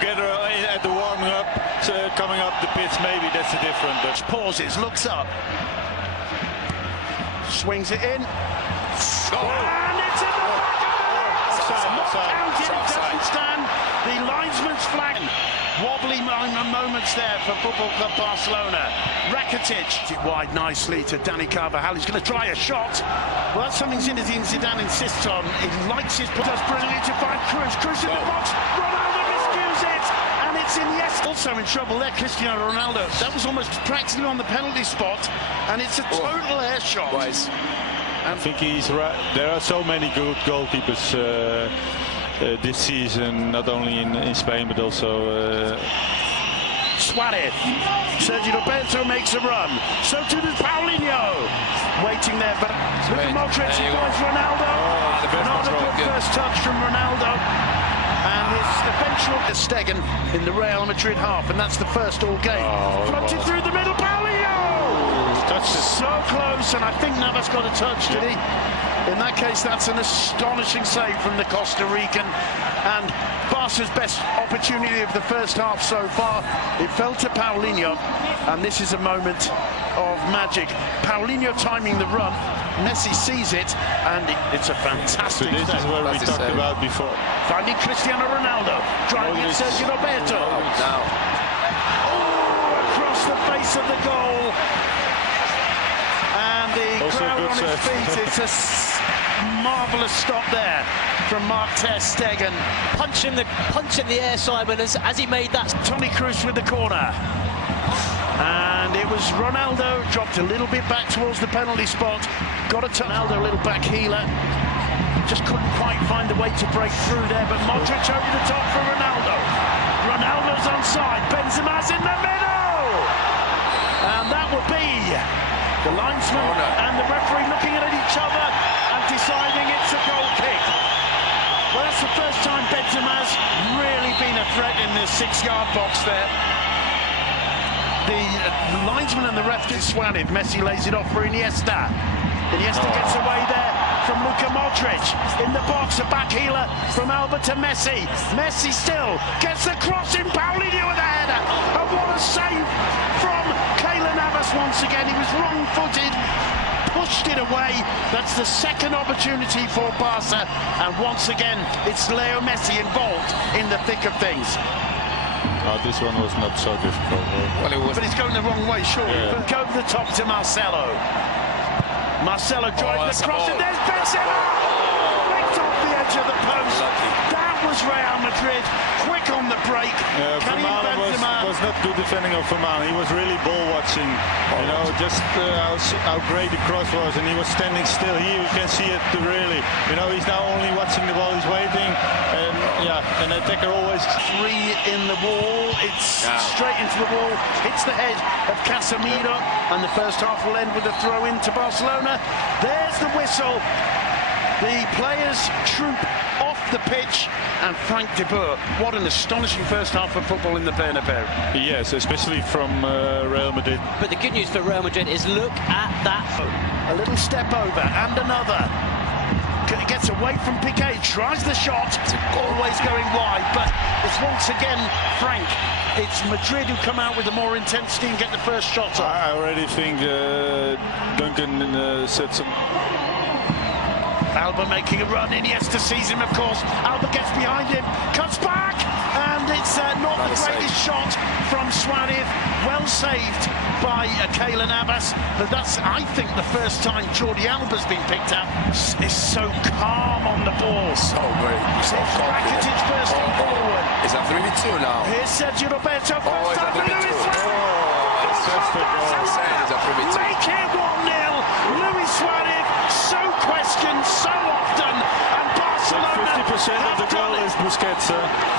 Together at the warming up, coming up the pitch, maybe that's the difference. But pauses, looks up, swings it in, and it's in the back of the net. Not counted, it doesn't stand. The linesman's flag. Wobbly moments there for Football Club Barcelona. Rakitic wide nicely to Dani Carvajal. He's going to try a shot. Well, that's something Zinedine Zidane insists on. He likes his play. Does brilliantly to find Cruz. Cruz in the box. Ronaldo miscues it, and it's in. Yes, also in trouble there, Cristiano Ronaldo. That was almost practically on the penalty spot, and it's a total air shot. I think he's right. There are so many good goalkeepers this season, not only in Spain but also. Suarez. Sergio Roberto makes a run. So too does Paulinho. Waiting there, but Luka Modric finds Ronaldo. Not a good first touch from Ronaldo. And his eventual Stegen in the Real Madrid half, and that's the first all game. Floated through the middle, Paulinho! Touched it. So close, and I think Navas got a touch, did he? In that case, that's an astonishing save from the Costa Rican. And Barca's best opportunity of the first half so far, it fell to Paulinho, and this is a moment of magic. Paulinho timing the run, Messi sees it, and it's a fantastic this is what we talked about before. Finding Cristiano Ronaldo, driving at Sergio Roberto. Across the face of the goal. And the Also crowd on good his feet, it's a marvellous stop there from Mark ter Stegen. Punch in the air, Simon, as he made that. Toni Kroos with the corner. And it was Ronaldo, dropped a little bit back towards the penalty spot. Got a Ronaldo, a little back healer. Just couldn't quite find a way to break through there, but Modric over the top for Ronaldo. Ronaldo's onside, Benzema's in the middle! And that would be the linesman and the referee looking at each other and deciding it's a goal kick. Well, that's the first time Benzema's really been a threat in the 6-yard box there. The linesman and the ref is Suarez. Messi lays it off for Iniesta. Iniesta gets away there from Luka Modric. In the box, a back healer from Alba to Messi. Messi still gets the cross in. Paulinho with a header. And what a save from Keylor Navas once again. He was wrong-footed, pushed it away. That's the second opportunity for Barca. And once again, it's Leo Messi involved in the thick of things. Oh, this one was not so difficult. Well, it was. But it's going the wrong way, surely. Yeah. But go to the top to Marcelo. Marcelo drives the cross, and there's Benzema! Right off the edge of the post. That was Real Madrid, quick on the break. Vermaelen was not good defending of Vermaelen. He was really ball watching. You know, just how great the cross was, and he was standing still. Here you can see it really. You know, he's now only watching the ball. He's waiting, and yeah, an attacker always. Three in the wall. It's straight into the wall. Hits the head of Casemiro, and the first half will end with a throw in to Barcelona. There's the whistle. The players troop off the pitch, and Frank de Boer, what an astonishing first half of football in the Bernabeu. Yes, especially from Real Madrid. But the good news for Real Madrid is look at that. A little step over, and another. Gets away from Piqué, tries the shot, always going wide, but it's once again Frank. It's Madrid who come out with the more intensity and get the first shot off. I already think Duncan said some. Alba making a run, Iniesta sees him, of course. Alba gets behind him, cuts back, and it's not the greatest shot from Suarez. Well saved by Keylor Navas, but that's, I think, the first time Jordi Alba's been picked out. Is so calm on the ball. So great. So Rakitic bursting forward. Is that 3v2 now? Here's Sergio Roberto, first time for 3v2. Luis Make it 1-0. Luis Suarez, so questioned so often, and Barcelona 50% of the goal is Busquets.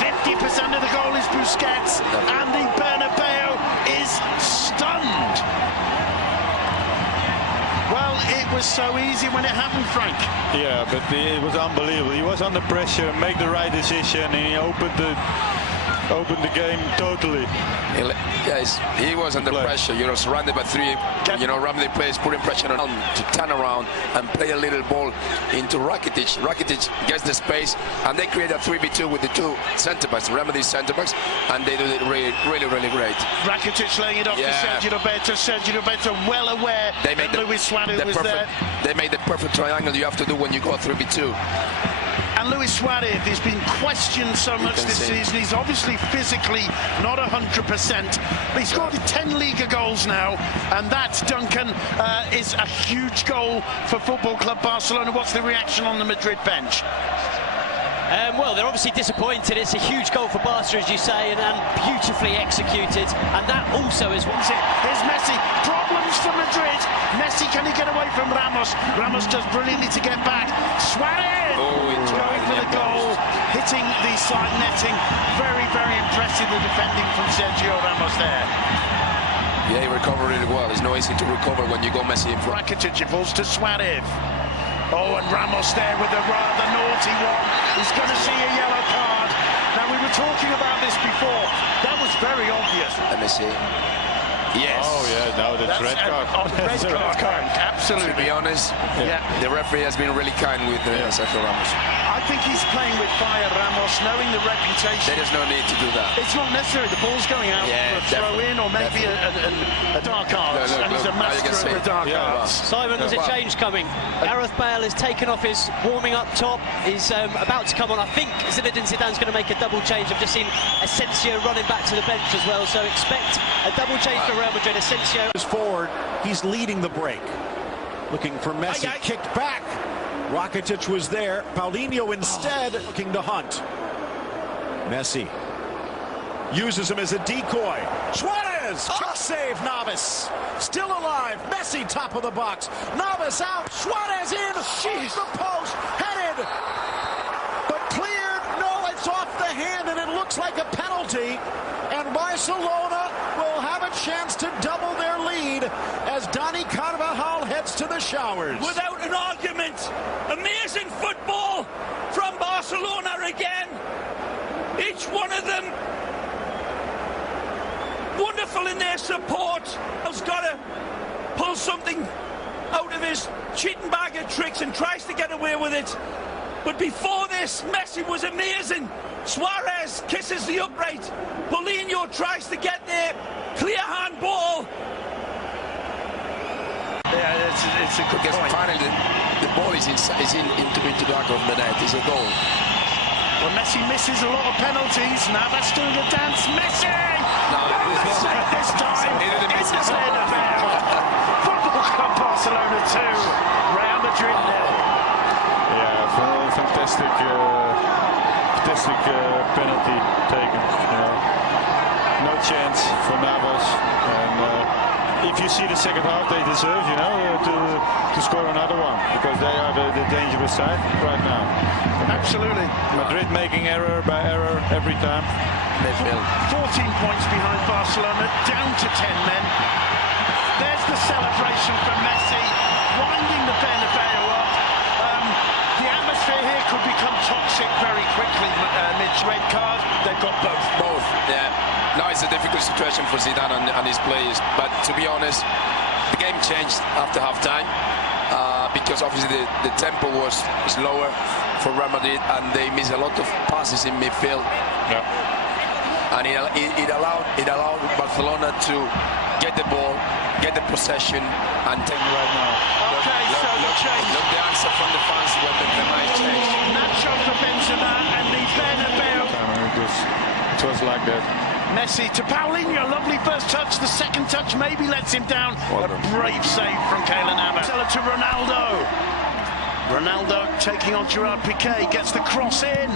50% of the goal is Busquets, and the Bernabeu is stunned. Well, it was so easy when it happened, Frank. Yeah, but it was unbelievable. He was under pressure, make the right decision, and he opened the opened the game totally. Guys, he was under pressure, you know, surrounded by three, you know, Ramsey players putting pressure on him to turn around and play a little ball into Rakitic. Rakitic gets the space, and they create a 3v2 with the two centre-backs, Ramsey centre-backs, and they do it really, really great. Rakitic laying it off to Sergio Roberto. Sergio Roberto well aware that Luis Suarez was there. They made the perfect triangle you have to do when you go 3v2. And Luis Suarez has been questioned so much this season. He's obviously physically not 100%, but he's scored 10 Liga goals now, and that, Duncan, is a huge goal for Football Club Barcelona. What's the reaction on the Madrid bench? Well, they're obviously disappointed. It's a huge goal for Barca, as you say, and beautifully executed. And that also is what's it. Here's Messi. Problems for Madrid. Messi, can he get away from Ramos? Ramos does brilliantly to get back. Suarez going for the goal, hitting the side netting. Very, very impressive, the defending from Sergio Ramos there. Yeah, he recovered really well. It's not easy to recover when you go Messi in front. Rakitic falls to Suarez. Oh, and Ramos there with a rather naughty one. He's going to see a yellow card. Now, we were talking about this before. That was very obvious. Let me see. Yes. Oh, yeah, no, that's red card. Red card, absolutely. To be honest, the referee has been really kind with Sergio Ramos. I think he's playing with fire, Ramos, knowing the reputation. There is no need to do that. It's not necessary. The ball's going out for a throw-in or maybe a dark arts. And he's a master of the dark arts. Simon, there's a change coming. Gareth Bale has taken off his warming up top. He's about to come on. I think Zinedine Zidane's going to make a double change. I've just seen Asensio running back to the bench as well. So expect a double change for Real Madrid. Asensio is forward. He's leading the break. Looking for Messi. Kicked back. Rakitic was there. Paulinho instead looking to hunt. Messi uses him as a decoy. Suarez! Kick save, Navas. Still alive. Messi top of the box. Navas out. Suarez in. Off the post. Headed. But cleared. No, it's off the hand, and it looks like a penalty. And Barcelona will have a chance to double their lead as Dani Carvajal heads to the showers. Without an argument, amazing football from Barcelona again. Each one of them wonderful in their support. Has got to pull something out of his cheating bag of tricks and tries to get away with it. But before this, Messi was amazing. Suarez kisses the upright. Paulinho tries to get there. Clear handball. Yeah, it's a good point. Finally, the ball is into the back of the net. It's a goal. Well, Messi misses a lot of penalties. Navas doing a dance. Messi! No, this time, it's a Football Club Barcelona 2, Real Madrid 0. Yeah, fantastic penalty taken. You know. No chance for Navas. And if you see the second half, they deserve, you know, to score another one, because they are the dangerous side right now. Absolutely. Madrid making error by error every time. 14 points behind Barcelona, down to 10 men. There's the celebration from Messi, winding the Bernabeu up. The atmosphere here could become toxic very quickly. Mitch, red card, they've got both. Both, yeah. Now it's a difficult situation for Zidane and his players. But to be honest, the game changed after half-time because obviously the tempo was lower for Real Madrid, and they missed a lot of passes in midfield. Yeah. And it allowed Barcelona to get the ball, get the possession, and take right now. Okay, so the change. Look, the answer from the fans when the night changed. Nacho for Benzema and the Bernabeu. It was like that. Messi to Paulinho, lovely first touch. The second touch maybe lets him down. A brave save from Keylor Navas. To Ronaldo. Ronaldo taking on Gerard Piqué, gets the cross in,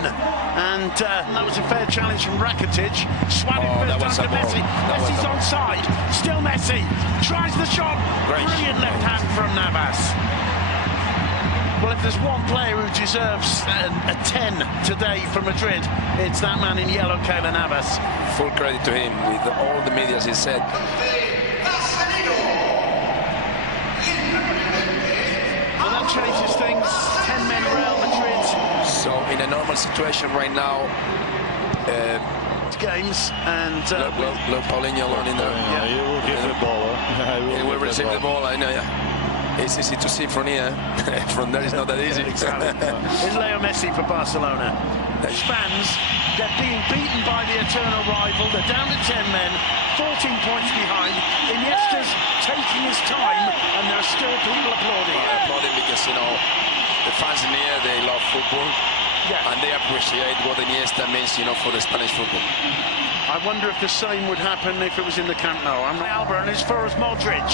and that was a fair challenge from Rakitic. Suarez first time to Messi. Messi's onside, still Messi, tries the shot. Brilliant left hand from Navas. Well, if there's one player who deserves a 10 today for Madrid, it's that man in yellow, Keylor Navas. Full credit to him with all the media he said. Well, that changes things. 10 men Real Madrid. So in a normal situation right now, games, and look, Paulinho learning there. Yeah, he will give the ball. He will receive the ball. I know. Yeah. It's easy to see from here. From there, it's not that easy. Exactly. It's Leo Messi for Barcelona. His fans, they're being beaten by the eternal rival. They're down to 10 men, 14 points behind. Iniesta's taking his time, and there are still people applauding. Applauding because, you know, the fans in here, they love football. Yeah. And they appreciate what Iniesta means, you know, for the Spanish football. I wonder if the same would happen if it was in the Camp Nou. Alba, and as far as Modric.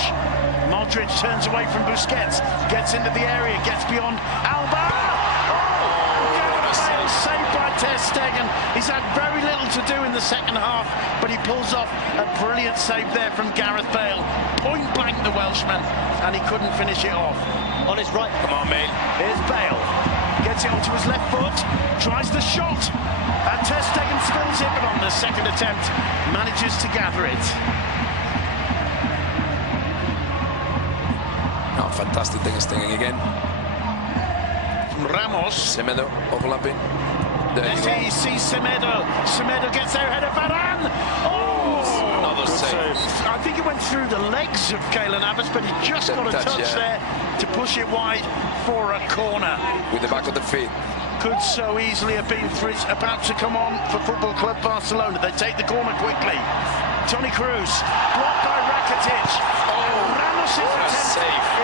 Modric turns away from Busquets, gets into the area, gets beyond Alba. Saved by Ter Stegen. He's had very little to do in the second half, but he pulls off a brilliant save there from Gareth Bale. Point blank the Welshman, and he couldn't finish it off. On his right. Come on, mate. Here's Bale. Gets it onto his left foot, tries the shot, and Ter Stegen spills it, but on the second attempt, manages to gather it. Oh, fantastic thing is stinging again. Ramos. Semedo overlapping. Messi sees Semedo. Semedo gets there ahead of Varane. Oh! Another save. I think it went through the legs of Keylor Navas, but he just got a touch there to push it wide for a corner. With the back of the feet. Could so easily have been for it's about to come on for Football Club Barcelona. They take the corner quickly. Toni Kroos, blocked by Rakitic. Ramos is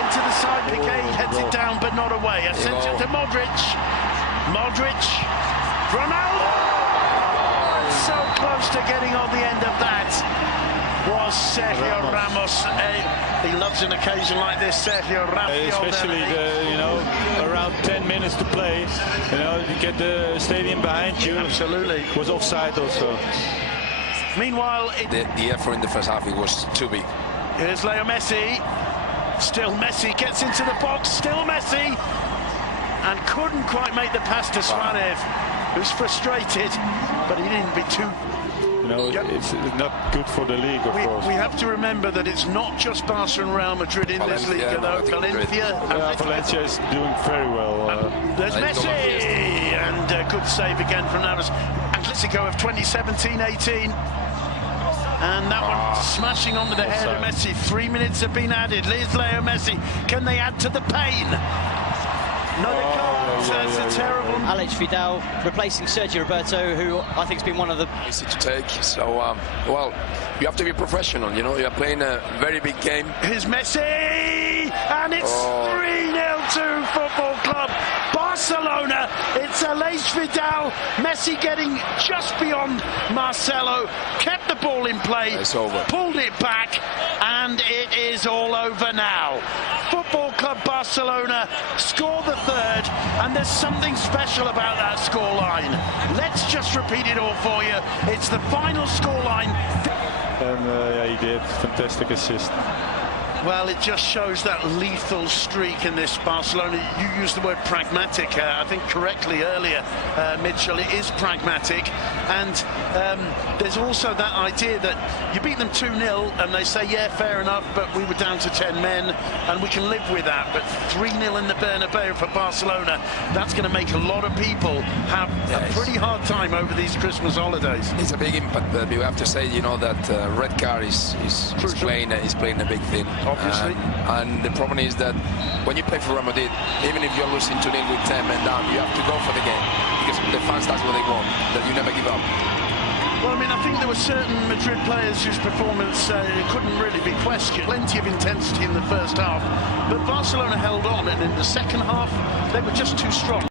into the side. Piqué heads it down, but not away. A centre to Modric. Modric. Ronaldo! So close to getting on the end of that was Sergio Ramos. He loves an occasion like this, Sergio Ramos. Especially, around 10 minutes to play. You get the stadium behind you. Absolutely. Was offside also. Meanwhile, the effort in the first half, it was too big. Here's Leo Messi. Still Messi gets into the box. Still Messi. And couldn't quite make the pass to Suarez, who's frustrated, but he didn't be too... It's not good for the league, of course. We have to remember that it's not just Barca and Real Madrid in this league, though. Valencia is doing very well. There's Messi, and a good save again from Navas. Atletico of 2017-18. And that one smashing onto the head of Messi. 3 minutes have been added. Here's Leo Messi. Can they add to the pain? No, they can't. That's a terrible... Alex Vidal replacing Sergio Roberto, who I think has been one of the... Easy to take. So, well, you have to be professional, You're playing a very big game. Here's Messi! And it's 3-0 to Football Club Barcelona. It's Alex Vidal. Messi getting just beyond Marcelo. Kept the ball in play. It's over. Pulled it back. And it is all over now. Football Club Barcelona score the third, and there's something special about that scoreline. Let's just repeat it all for you. It's the final scoreline. And he did. Fantastic assist. Well, it just shows that lethal streak in this Barcelona. You used the word pragmatic, I think correctly earlier, Mitchell. It is pragmatic. And there's also that idea that you beat them 2-0 and they say, yeah, fair enough, but we were down to 10 men and we can live with that. But 3-0 in the Bernabeu for Barcelona, that's going to make a lot of people have a pretty hard time over these Christmas holidays. It's a big impact, but you have to say, that red card is playing a big thing. Obviously. And the problem is that when you play for Real Madrid, even if you're losing 2-0 with 10 men down, you have to go for the game. Because the fans, that's what they want, that you never give up. Well, I mean, I think there were certain Madrid players whose performance couldn't really be questioned. Plenty of intensity in the first half, but Barcelona held on, and in the second half, they were just too strong.